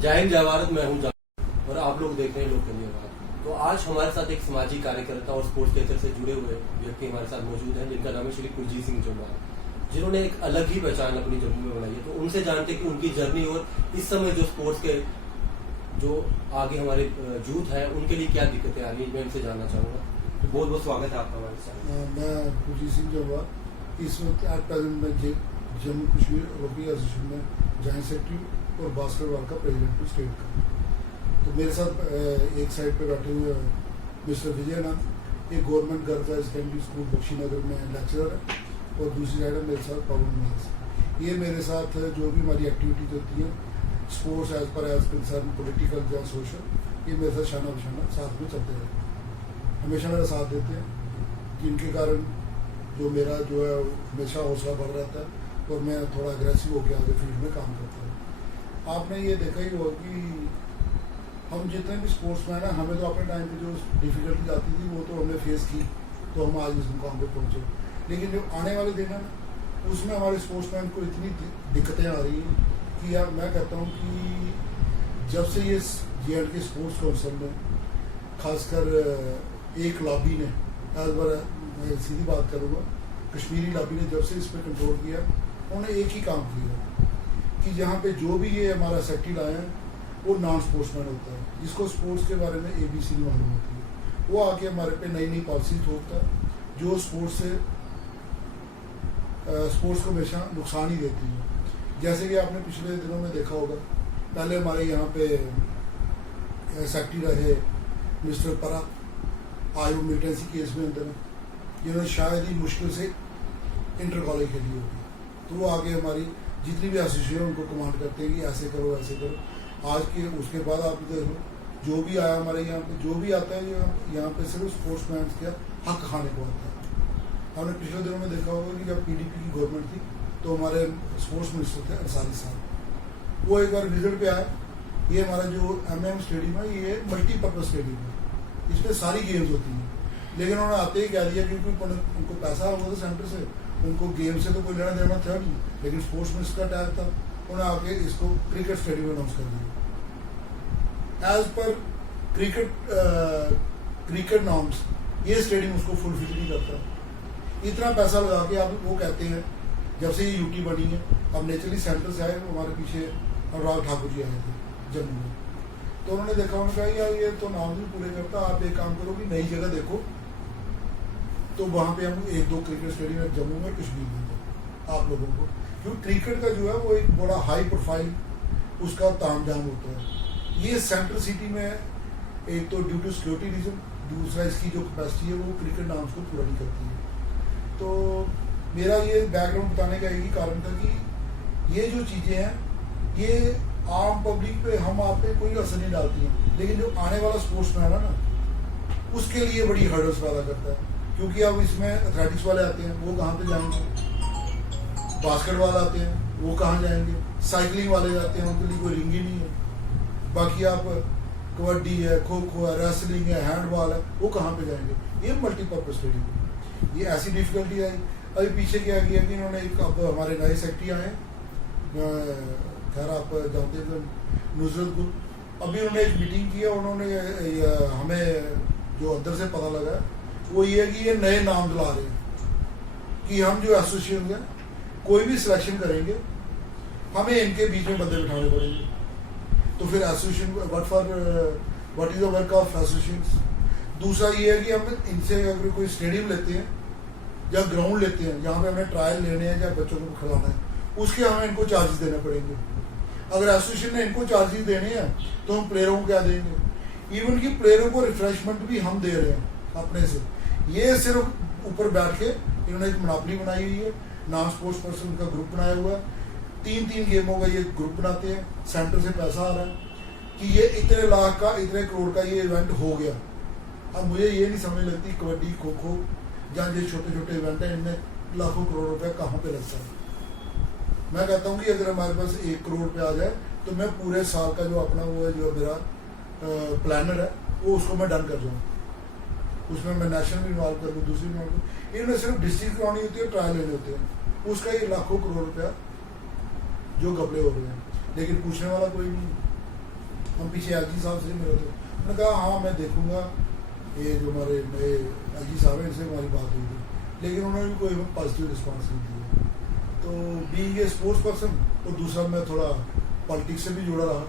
जय हिंद जय भारत। मैं हूं और आप लोग देख रहे हैं लोग के लिए बात। तो आज हमारे साथ एक सामाजिक कार्यकर्ता और स्पोर्ट्स क्षेत्र से जुड़े हुए व्यक्ति हमारे साथ मौजूद हैं, जिनका नाम है श्री कुलजीत सिंह जोमार, जिन्होंने एक अलग ही पहचान अपनी जम्मू में बनाई है। तो उनसे जानते हैं कि उनकी जर्नी और इस समय जो स्पोर्ट्स के जो आगे हमारे यूथ है उनके लिए क्या दिक्कतें आ रही है, मैं उनसे जानना चाहूंगा। तो बहुत बहुत स्वागत है आपका हमारे साथ। मैं कुलजीत सिंह जोमार, इस वक्त एट प्रेजेंट में जम्मू कश्मीर ओलंपिक एसोसिएशन में जॉइंट सेक्रेटरी और बास्केटबॉल का प्रेसिडेंट स्टेट का। तो मेरे साथ एक साइड पे बैठे हुए मिस्टर विजय नाथ, एक government girls high secondary school Bakshi Nagar में लेक्चरर है, और दूसरी साइड है मेरे साथ पवन नाथ। ये मेरे साथ जो भी हमारी एक्टिविटीज होती है sports as per as concern political या सोशल, ये मेरे साथ शाना बशाना साथ में चलते हैं, हमेशा मेरा साथ देते हैं, जिनके कारण जो मेरा जो है हमेशा हौसला बढ़ रहता है और मैं थोड़ा अग्रेसिव होकर आगे फील्ड में काम करता हूँ। आपने ये देखा ही होगा कि हम जितने भी स्पोर्ट्समैन हैं, हमें तो अपने टाइम पे जो डिफिकल्टीज आती थी वो तो हमने फेस की, तो हम आज इस मुकाम पे पहुँचे। लेकिन जो आने वाले दिन है उसमें हमारे स्पोर्ट्समैन को इतनी दिक्कतें आ रही हैं कि यार मैं कहता हूँ कि जब से ये JNK स्पोर्ट्स काउंसिल ने खासकर एक लॉबी ने, एज पर मैं सीधी बात करूँगा, कश्मीरी लॉबी ने जब से इस पर कंट्रोल किया, उन्होंने एक ही काम किया कि जहाँ पे जो भी ये हमारा सेक्टी लाए हैं वो नॉन स्पोर्ट्समैन होता है, जिसको स्पोर्ट्स के बारे में ABC मालूम होती है, वो आके हमारे पे नई नई पॉलिसी थोपता है जो स्पोर्ट्स को हमेशा नुकसान ही देती है। जैसे कि आपने पिछले दिनों में देखा होगा, पहले हमारे यहाँ पे सेक्रेटरी रहे मिस्टर परा, आज वो मिलिटेंसी केस में अंदर, जिन्होंने शायद ही मुश्किल से इंटर कॉलेज खेली होगी, तो वो आगे हमारी जितनी भी एसोसिएशन उनको कमांड करते हैं कि ऐसे करो ऐसे करो। आज के उसके बाद आप देख लो, जो भी आया हमारे यहाँ पे, जो भी आता है यहाँ पे सिर्फ स्पोर्ट्समैन का हक खाने को आता है। हमने पिछले दिनों में देखा होगा कि जब PDP की गवर्नमेंट थी तो हमारे स्पोर्ट्स मिनिस्टर थे अंसारी साहब, वो एक बार विजिट पे आए। ये हमारा जो MM स्टेडियम है ये मल्टीपर्पज स्टेडियम है, इसमें सारी गेम्स होती हैं, लेकिन उन्होंने आते ही कह दिया क्योंकि उनको पैसा होगा था सेंटर से, उनको गेम से तो कोई लेना देना था नहीं, लेकिन स्पोर्ट्स मिनिस्टर का टैग था, उन्होंने आके इसको क्रिकेट स्टेडियम अनाउंस कर दिया। एज पर क्रिकेट नॉर्म्स ये स्टेडियम उसको फुलफिल नहीं करता। इतना पैसा लगा के आप वो कहते हैं, जब से ये UT बनी है, अब नेचुरली सेंटर से आए, हमारे पीछे अनुराग ठाकुर जी आए थे जम्मू में, तो उन्होंने देखा, उन्होंने कहा यार ये तो नाम भी पूरे करता, आप एक काम करो कि नई जगह देखो। तो वहाँ पे हम 1-2 क्रिकेट स्टेडियम है जम्मू में, कश्मीर में आप लोगों को, क्योंकि क्रिकेट का जो है वो एक बड़ा हाई प्रोफाइल उसका तामझाम होता है। ये सेंट्रल सिटी में एक तो ड्यू टू सिक्योरिटी रीजन, दूसरा इसकी जो कैपेसिटी है वो क्रिकेट नाम को पूरा नहीं करती है। तो मेरा ये बैकग्राउंड बताने का एक ही कारण था कि ये जो चीज़ें हैं ये आम पब्लिक पे, हम आप पे कोई असर नहीं डालती हैं, लेकिन जो आने वाला स्पोर्ट्समैन है ना, उसके लिए बड़ी हर्डल्स पैदा करता है। क्योंकि अब इसमें एथलेटिक्स वाले आते हैं, वो कहाँ पे जाएंगे, बास्केटबॉल आते हैं, वो कहाँ जाएंगे, साइकिलिंग वाले जाते हैं, उनके लिए कोई रिंग ही नहीं है, बाकी आप कबड्डी है, खो खो है, रेसलिंग है, हैंडबॉल है, वो कहाँ पे जाएंगे। ये मल्टीपर्पज स्टेडियम है, ये ऐसी डिफिकल्टी आई। अभी पीछे क्या किया कि इन्होंने एक, अब हमारे नए सेक्रेटरी आए, खैर आप जानते हैं नुसरत गुल, अभी उन्होंने एक मीटिंग की है, उन्होंने हमें जो अंदर से पता लगा वो ये है कि ये नए नाम दिला रहे हैं कि हम जो एसोसिएशन है कोई भी सिलेक्शन करेंगे हमें इनके बीच में बंदे बिठाने पड़ेंगे। तो फिर association what is the work of association. दूसरा ये है कि हम इनसे अगर कोई स्टेडियम लेते हैं या ग्राउंड लेते हैं जहाँ पे हमें ट्रायल लेने हैं या बच्चों को खिलाना है, उसके हमें इनको चार्जेस देने पड़ेंगे। अगर एसोसिएशन ने इनको चार्जेस देने हैं तो हम प्लेयरों को क्या देंगे। इवन कि प्लेयरों को रिफ्रेशमेंट भी हम दे रहे हैं अपने से। ये सिर्फ ऊपर बैठ के इन्होंने एक मोनोपोली बनाई हुई है, नॉन स्पोर्ट्स पर्सन का ग्रुप बनाया हुआ है, 3-3 गेमों का ये ग्रुप बनाते हैं, सेंटर से पैसा आ रहा है कि ये इतने लाख का, इतने करोड़ का ये इवेंट हो गया। अब मुझे ये नहीं समझ लगती कबड्डी, खो खो, जहाँ ये छोटे छोटे इवेंट हैं, इनमें लाखों करोड़ रुपया कहाँ पे लगता है। मैं कहता हूँ कि अगर हमारे पास 1 करोड़ रुपया आ जाए तो मैं पूरे साल का जो अपना वो है, जो मेरा प्लानर है, वो उसको मैं डन कर जाऊँ, उसमें मैं नेशनल भी इन्वॉल्व कर लूँ, दूसरी इन्वॉल्व करूँ। इनमें सिर्फ डिस्ट्रिक्ट करानी होती है, ट्रायल लेने होते हैं, उसका ये लाखों करोड़ रुपया जो घपले हो रहे हैं, लेकिन पूछने वाला कोई नहीं। हम पीछे एलजी साहब से मिले थे, उन्होंने कहा हाँ मैं देखूंगा, ये जो हमारे नए एलजी साहब हैं इनसे हमारी बात हुई थी, लेकिन उन्होंने भी कोई पॉजिटिव रिस्पॉन्स नहीं दिया। तो बीइंग ए स्पोर्ट्स पर्सन, तो दूसरा मैं थोड़ा पॉलिटिक्स से भी जुड़ा रहा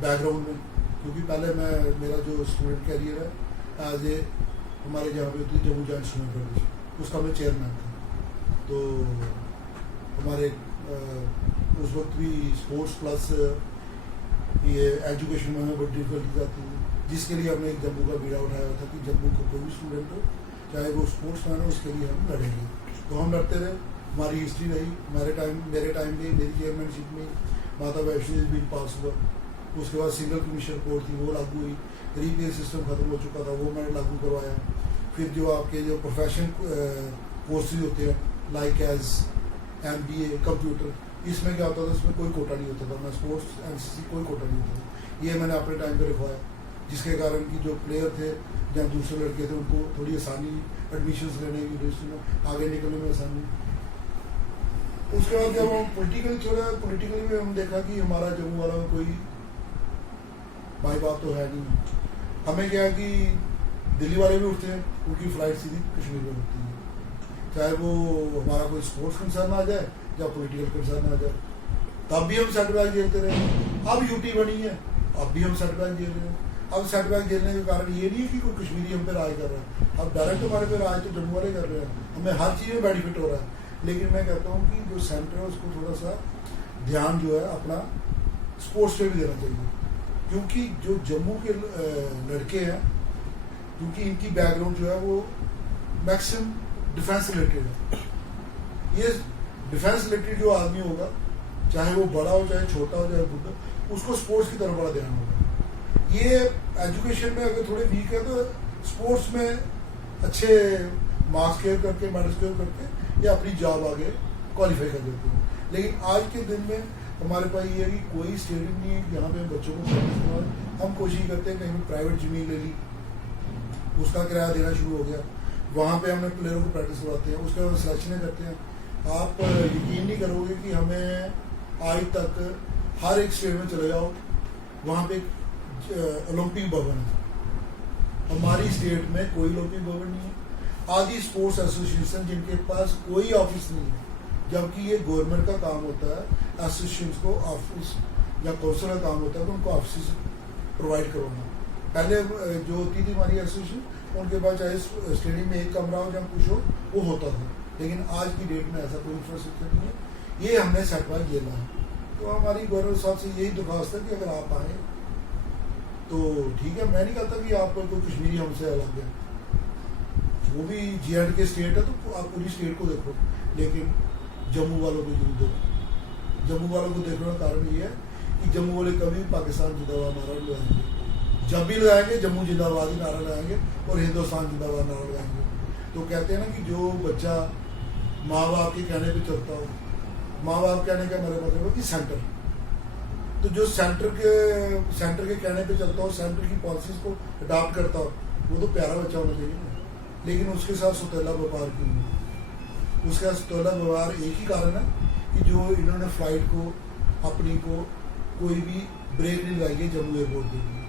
बैकग्राउंड में, क्योंकि पहले मैं मेरा जो स्टूडेंट कैरियर है एज ए हमारे जहाँ पे होती है जम्मू जॉइंट स्टूडेंट फेडरेशन, उसका मैं चेयरमैन था। तो हमारे उस वक्त भी स्पोर्ट्स प्लस ये एजुकेशन में हमें बड़ी डिफिकल्टीज आती थी, जिसके लिए हमने एक जम्मू का बीड़ा उठाया था कि जम्मू को कोई भी स्टूडेंट हो, चाहे वो स्पोर्ट्स मैन हो, उसके लिए हम लड़ेंगे। तो हम लड़ते रहे, हमारी हिस्ट्री रही। मेरे टाइम में मेरी चेयरमैनशिप में माता वैष्णो बिल पास हुआ, उसके बाद सिंगल कमीशन कोर्ट थी वो लागू हुई, रीपे सिस्टम खत्म हो चुका था वो मैंने लागू करवाया। फिर जो आपके जो प्रोफेशन कोर्सेज होते हैं लाइक एज MBA कंप्यूटर, इसमें क्या होता था, इसमें कोई कोटा नहीं होता था, मैं स्पोर्ट्स NCC कोई कोटा नहीं होता था, ये मैंने अपने टाइम पे रखवाया, जिसके कारण कि जो प्लेयर थे या दूसरे लड़के थे उनको थोड़ी आसानी एडमिशन्स लेने की, यूनिवर्सिटी में आगे निकलने में आसानी। उसके बाद जब हम पॉलिटिकली में हम देखा कि हमारा जम्मू वाला में कोई भाई बाप तो है नहीं। हमें क्या है कि दिल्ली वाले भी उठते हैं, उनकी फ्लाइट सीधी कश्मीर में होती है, चाहे वो हमारा कोई स्पोर्ट्स कंसर्न आ जाए या पॉलिटिकल कंसर्न आ जाए, तब भी हम सेटबैक झेलते रहे। अब यूटी बनी है, अब भी हम सेटबैक झेल रहे हैं। अब सेटबैक झेलने के कारण ये नहीं है कि कोई कश्मीरी हम पे राज कर रहा है, अब डायरेक्ट हमारे पे राज तो जम्मू वाले कर रहे हैं, हमें हर चीज़ में बेनिफिट हो रहा है। लेकिन मैं कहता हूँ कि जो सेंटर है उसको थोड़ा सा ध्यान जो है अपना स्पोर्ट्स पे भी देना चाहिए, क्योंकि जो जम्मू के लड़के हैं, क्योंकि इनकी बैकग्राउंड जो है वो मैक्सिमम डिफेंस रिलेटेड है। ये डिफेंस रिलेटेड जो आदमी होगा, चाहे वो बड़ा हो चाहे छोटा हो चाहे बुढ़ा, उसको स्पोर्ट्स की तरफ बड़ा ध्यान होगा। ये एजुकेशन में अगर थोड़े वीक है तो स्पोर्ट्स में अच्छे मार्क्स क्लियर करके मेडल्स क्लियर करके ये अपनी जॉब आगे क्वालिफाई कर देते हैं। लेकिन आज के दिन में हमारे पास ये है कि कोई स्टेडियम नहीं है जहाँ पे हम बच्चों को प्रैक्टिस करवाएं। हम कोशिश करते हैं कहीं प्राइवेट ज़मीन ले ली, उसका किराया देना शुरू हो गया, वहाँ पे हमने प्लेयरों को प्रैक्टिस करवाते हैं, उसके बाद सिलेक्शनें करते हैं। आप यकीन नहीं करोगे कि हमें आज तक हर एक स्टेट में चले जाओ, वहाँ पे ओलंपिक भवन है, हमारी स्टेट में कोई ओलंपिक भवन नहीं है। आदि स्पोर्ट्स एसोसिएशन जिनके पास कोई ऑफिस नहीं है, जबकि ये गवर्नमेंट का काम होता है एसोसिएशन को ऑफिस या काउंसिल का काम होता है तो उनको ऑफिस प्रोवाइड करवाना। पहले जो होती थी हमारी एसोसिएशन, उनके पास चाहे स्टेडियम में एक कमरा हो जहाँ कुछ हो वो होता था, लेकिन आज की डेट में ऐसा कोई इंफ्रास्ट्रक्चर नहीं है। ये हमने सेटबैक झेला है। तो हमारी गवर्नर साहब से यही दरख्वास्त है कि अगर आप आए तो ठीक है, मैं नहीं कहता कि आप कोई कश्मीरी हमसे अलग है, वो भी J&K के स्टेट है तो आप पूरी स्टेट को देखो, लेकिन जम्मू वालों को जरूर देखो। जम्मू वालों को देखने का कारण ये है कि जम्मू वाले कभी भी पाकिस्तान जिंदाबाद नारा लगाएंगे, जब भी लगाएंगे जम्मू जिंदाबाद ही नारा लगाएंगे और हिंदुस्तान जिंदाबाद नारा लगाएंगे। तो कहते हैं ना कि जो बच्चा माँ बाप के कहने पे चलता हो, माँ बाप कहने का मेरा मतलब है कि सेंटर, तो जो सेंटर के कहने पे चलता हो, सेंटर की पॉलिसीज को अडॉप्ट करता हो, वो तो प्यारा बच्चा होना चाहिए ना। लेकिन उसके साथ सुतेला व्यापार क्यों है? उसका सुतेला व्यवहार एक ही कारण है कि जो इन्होंने फ्लाइट को अपनी को कोई भी ब्रेक नहीं लगाई है जम्मू एयरपोर्ट के लिए,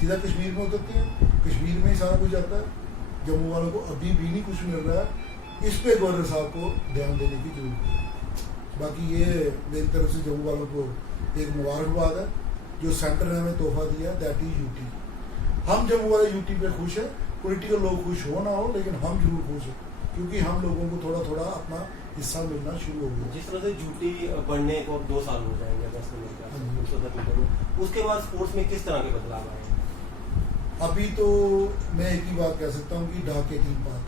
सीधा कश्मीर में उतरते हैं, कश्मीर में ही सारा कुछ आता है। जम्मू वालों को अभी भी नहीं कुछ मिल रहा है, इस पे गवर्नर साहब को ध्यान देने की जरूरत है। बाकी ये मेरी तरफ से जम्मू वालों को एक मुबारकबाद है, जो सेंटर ने हमें तोहफा दिया, दैट इज यूटी। हम जम्मू वाले यूटी पे खुश है, पॉलिटिकल लोग खुश हो ना हो, लेकिन हम जरूर खुश हैं, क्योंकि हम लोगों को थोड़ा थोड़ा अपना हिस्सा मिलना शुरू हो गया। जिस तरह से यूटी बढ़ने को 2 साल हो जाएंगे, 10 मिनट, उसके बाद स्पोर्ट्स में किस तरह के बदलाव आए? अभी तो मैं एक ही बात कह सकता हूँ कि ढाके 3 बात,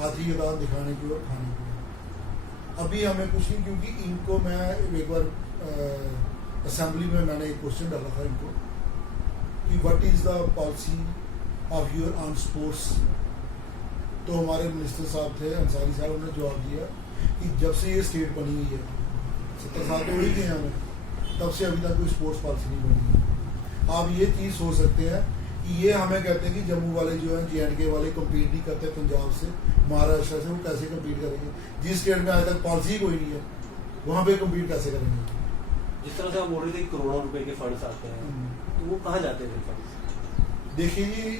हाथी के दांत दिखाने की और खाने की। अभी हमें कुछ नहीं, क्योंकि इनको मैं एक बार असेंबली में मैंने एक क्वेश्चन डाला था इनको कि what is the policy of your on sports. तो हमारे मिनिस्टर साहब थे अंसारी साहब, उन्होंने जवाब दिया कि जब से ये स्टेट बनी हुई है, 70 साल तो हो ही गए हमें, तब से अभी तक कोई स्पोर्ट्स पॉलिसी नहीं बनी है। आप ये चीज़ सोच सकते हैं कि ये हमें कहते हैं कि जम्मू वाले जो हैं J&K वाले कम्पीट नहीं करते पंजाब से, महाराष्ट्र से, वो कैसे कम्पीट करेंगे? जिस स्टेट में आज तक पॉलिसी कोई नहीं है, वहाँ पे कम्पीट कैसे करेंगे? जिस तरह से आप बोल रहे थे कि करोड़ों रुपए के फंड्स आते हैं, तो वो कहाँ जाते हैं फंड्स? देखिए जी,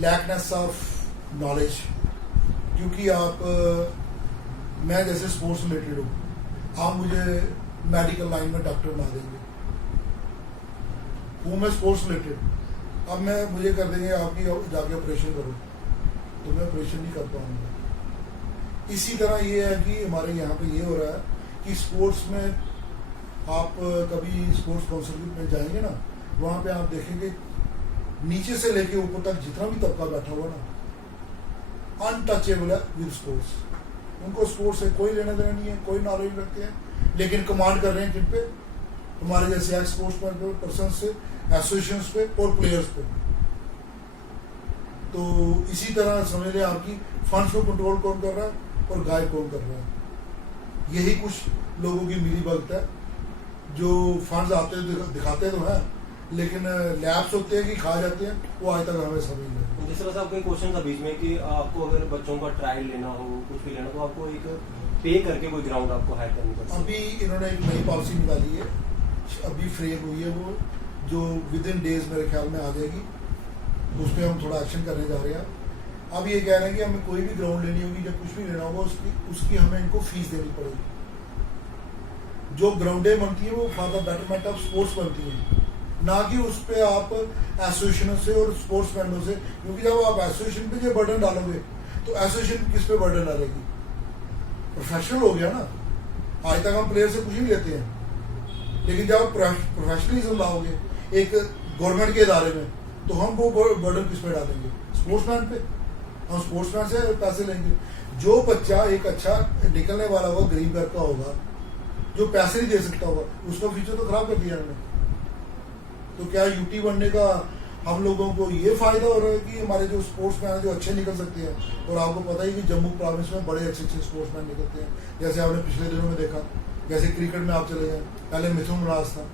लैकनेस ऑफ नॉलेज, क्योंकि आप मैं जैसे स्पोर्ट्स रिलेटेड हूँ, आप मुझे मेडिकल लाइन में डॉक्टर बना देंगे, हूँ मैं स्पोर्ट्स रिलेटेड, अब मैं मुझे कर देंगे आपकी जाके ऑपरेशन करो, तो मैं ऑपरेशन नहीं कर पाऊंगा। इसी तरह ये है कि हमारे यहाँ पे ये हो रहा है कि स्पोर्ट्स में आप कभी स्पोर्ट्स काउंसिल में जाएंगे ना, वहाँ पे आप देखेंगे नीचे से लेके ऊपर तक जितना भी तबका बैठा हुआ ना, अनटचेबल है विद स्पोर्ट्स। उनको स्पोर्ट्स से कोई लेना देना नहीं है, कोई नॉलेज रखते हैं, लेकिन कमांड कर रहे हैं किन पे? हमारे जैसे एक्स स्पोर्ट्स पर्सन से, एसोसिएशन पे और प्लेयर्स पे। तो इसी तरह समझ लें आपकी फंड्स को कंट्रोल कौन कर रहा है और गाइड कौन कर रहा है। यही कुछ लोगों की मिली भगत है, जो फंड्स आते दिखाते तो हैं, लेकिन लैब्स होते हैं कि खा जाते हैं, वो आज तक हमें समझ नहीं। जिस तरह से आपका क्वेश्चन था बीच में कि आपको अगर बच्चों का ट्रायल लेना हो, कुछ भी लेना, तो आपको एक पे करके कोई ग्राउंड आपको हायर करनी पड़ती है। अभी इन्होंने एक नई पॉलिसी निकाली है, अभी फ्रेम हुई है वो, जो विद इन डेज मेरे ख्याल में आ जाएगी, उस पर हम थोड़ा एक्शन करने जा रहे हैं। अब ये कह रहे हैं कि हमें कोई भी ग्राउंड लेनी होगी, जब कुछ भी लेना होगा, उसकी हमें इनको फीस देनी पड़ेगी। जो ग्राउंडें बनती हैं वो for the betterment of sports बनती हैं, ना कि उस पर आप एसोसिएशन से और स्पोर्ट्स मैनों से, क्योंकि जब आप एसोसिएशन पे जो बर्डन डालोगे तो एसोसिएशन किस पे बर्डन डालेगी? प्रोफेशनल हो गया ना, आज तक हम प्लेयर से कुछ नहीं लेते हैं, लेकिन जब आप प्रोफेशनलिज्म लाओगे एक गवर्नमेंट के इदारे में, तो हम वो बर्डन किस पे डालेंगे? स्पोर्ट्समैन पे। हम स्पोर्ट्समैन से पैसे लेंगे। जो बच्चा एक अच्छा निकलने वाला होगा, गरीब घर का होगा, जो पैसे नहीं दे सकता होगा, उसका फ्यूचर तो खराब कर दिया हमने। तो क्या यूटी बनने का हम लोगों को ये फायदा हो रहा है कि हमारे जो स्पोर्ट्समैन हैं जो अच्छे निकल सकते हैं? और आपको पता ही कि जम्मू प्रोविंस में बड़े अच्छे अच्छे स्पोर्ट्समैन निकलते हैं, जैसे आपने पिछले दिनों में देखा, जैसे क्रिकेट में आप चले जाएं, पहले मिथुन राज था,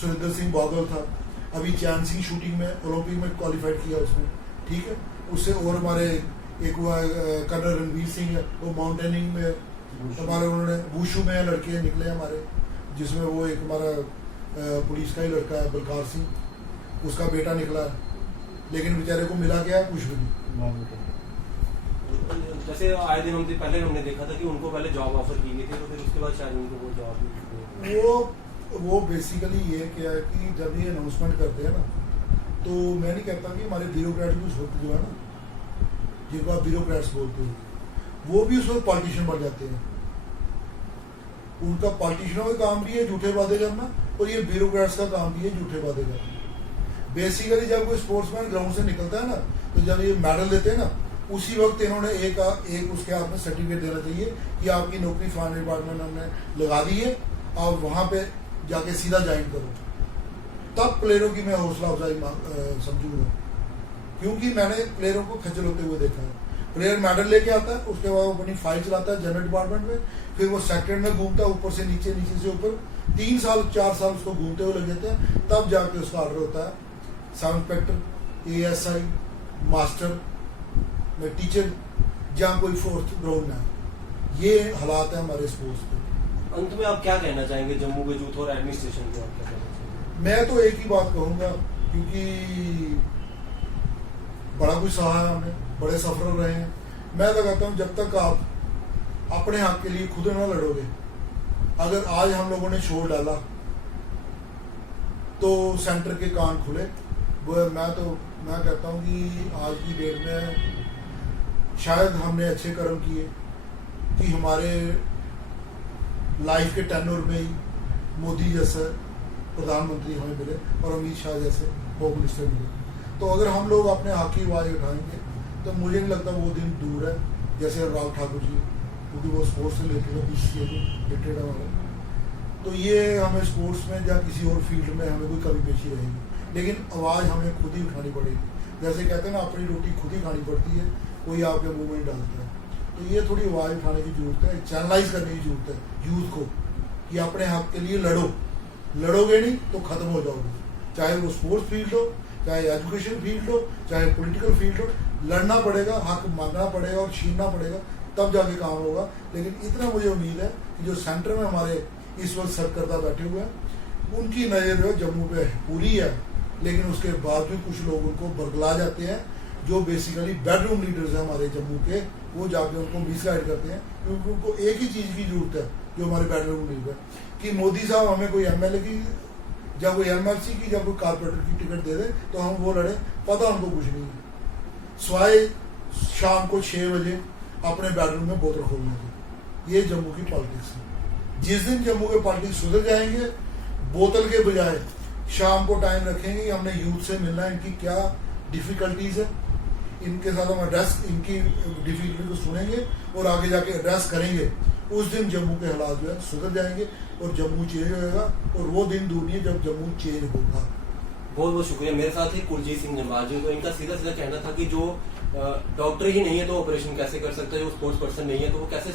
सुरेंद्र सिंह बादल था, अभी चैन सिंह शूटिंग में ओलंपिक में क्वालिफाइड किया उसने, ठीक है। उससे और हमारे एक हुआ कर्नल रणवीर सिंह है, वो माउंटेनिंग में हमारे उन्होंने वुशु में लड़के निकले हमारे, जिसमें वो एक हमारा पुलिस का ही लड़का है बलकार सिंह, उसका बेटा निकला है, लेकिन बेचारे को मिला क्या? कुछ भी नहीं। जैसे आए दिन पहले हमने देखा था कि उनको पहले जॉब ऑफर की गई थी, तो फिर उसके बाद शायद उनको वो जॉब वो बेसिकली ये क्या है कि जब ये अनाउंसमेंट करते हैं ना, तो मैं नहीं कहता कि हमारे ब्यूरोक्रेट कुछ होते जो है ना, जिनको आप ब्यूरोक्रेट्स बोलते हो, वो भी उसमें पॉलिटिशियन बन जाते हैं। उनका पॉलिटिशियनों का काम भी है झूठे वादे करना, और ये ब्यूरोक्रेट्स का काम भी है झूठे वादे करना। बेसिकली जब कोई स्पोर्ट्समैन ग्राउंड से निकलता है ना, तो जब ये मेडल देते हैं ना, उसी वक्त इन्होंने एक उसके हाथ में सर्टिफिकेट देना चाहिए कि आपकी नौकरी फॉरेन डिपार्टमेंट हमने लगा दी है, आप वहां पे जाके सीधा ज्वाइन करो। तब प्लेयरों की मैं हौसला अफजाई समझूंगा, क्योंकि मैंने प्लेयरों को खज्जल होते हुए देखा है। प्लेयर मेडल लेके आता है, उसके बाद वो अपनी फाइल चलाता है जनरल डिपार्टमेंट में, फिर वो सेक्रेटरी में घूमता है, ऊपर से नीचे, नीचे से ऊपर, 3 साल 4 साल उसको घूमते हुए लग जाते हैं, तब जाके उसका ऑर्डर होता है सब इंस्पेक्टर, ASI, मास्टर में टीचर, जहाँ कोई फोर्थ ग्राउंड है। ये हालात है हमारे स्पोर्ट्स के। अंत में आप क्या कहना चाहेंगे जम्मू के यूथ और एडमिनिस्ट्रेशन को? आप क्या कहना चाहेंगे? मैं तो एक ही बात कहूंगा, क्योंकि बड़ा कुछ सहा है हमने, बड़े सफर रहे हैं। मैं तो कहता हूँ जब तक आप अपने हक के लिए खुद ना लड़ोगे, अगर आज हम लोगों ने शोर डाला तो सेंटर के कान खुले। वो मैं कहता हूँ कि आज की डेट में शायद हमने अच्छे कर्म किए कि हमारे लाइफ के टेन्योर में ही मोदी जैसे प्रधानमंत्री हमें मिले और अमित शाह जैसे होम मिनिस्टर मिले। तो अगर हम लोग अपने हक की आवाज़ उठाएंगे तो मुझे नहीं लगता वो दिन दूर है, जैसे अनुराग ठाकुर जी, क्योंकि वो स्पोर्ट्स से रिलेटेड है, BCCI से रिलेटेड है हमारे। तो ये हमें स्पोर्ट्स में या किसी और फील्ड में हमें कोई कमी पेशी रहेगी, लेकिन आवाज़ हमें खुद ही उठानी पड़ेगी। जैसे कहते हैं ना, अपनी रोटी खुद ही खानी पड़ती है, कोई आपके मुंह में नहीं डालता है। तो ये थोड़ी आवाज़ उठाने की जरूरत है, चैनलाइज करने की जरूरत है यूथ को कि अपने हक के लिए लड़ो। लड़ोगे नहीं तो खत्म हो जाओगे, चाहे वो स्पोर्ट्स फील्ड हो, चाहे एजुकेशन फील्ड हो, चाहे पॉलिटिकल फील्ड हो। लड़ना पड़ेगा, हक मांगना पड़ेगा और छीनना पड़ेगा, तब जाके काम होगा। लेकिन इतना मुझे उम्मीद है कि जो सेंटर में हमारे इस वक्त सरकर्दा बैठे हुए हैं। उनकी नज़र जो है जम्मू पे पूरी है, लेकिन उसके बावजूद कुछ लोग उनको बरगला जाते हैं, जो बेसिकली बेडरूम लीडर्स हैं हमारे जम्मू के, वो जाके उनको मिसगाइड करते हैं, क्योंकि उनको एक ही चीज़ की जरूरत है जो हमारे बेडरूम लीडर है कि मोदी साहब हमें कोई एमएलए की, जब कोई एमएलसी की, जब कोई कारपोरेटर की टिकट दे दे तो हम वो लड़े। पता उनको कुछ नहीं है, स्वाय शाम को 6 बजे अपने बेडरूम में बोतल खोलने की। ये जम्मू की पॉलिटिक्स है। जिस दिन जम्मू के पॉलिटिक्स सुधर जाएंगे, बोतल के बजाय शाम को टाइम रखेंगे, हमने यूथ से मिलना है, इनकी क्या डिफिकल्टीज है, इनके साथ हम एड्रेस, इनकी डिफिकल्टी को सुनेंगे और आगे जाके एड्रेस करेंगे। उस दिन जम्मू के हालात जो है सुधर जाएंगे और जम्मू चेंज होएगा, और वो दिन दूर नहीं है जब जम्मू चेंज होगा। बहुत बहुत शुक्रिया। मेरे साथ ही कुलजीत सिंह नरवाल जी, तो इनका सीधा सीधा कहना था कि जो डॉक्टर ही नहीं है तो ऑपरेशन कैसे कर सकता है, जो स्पोर्ट्स पर्सन नहीं है तो वो कैसे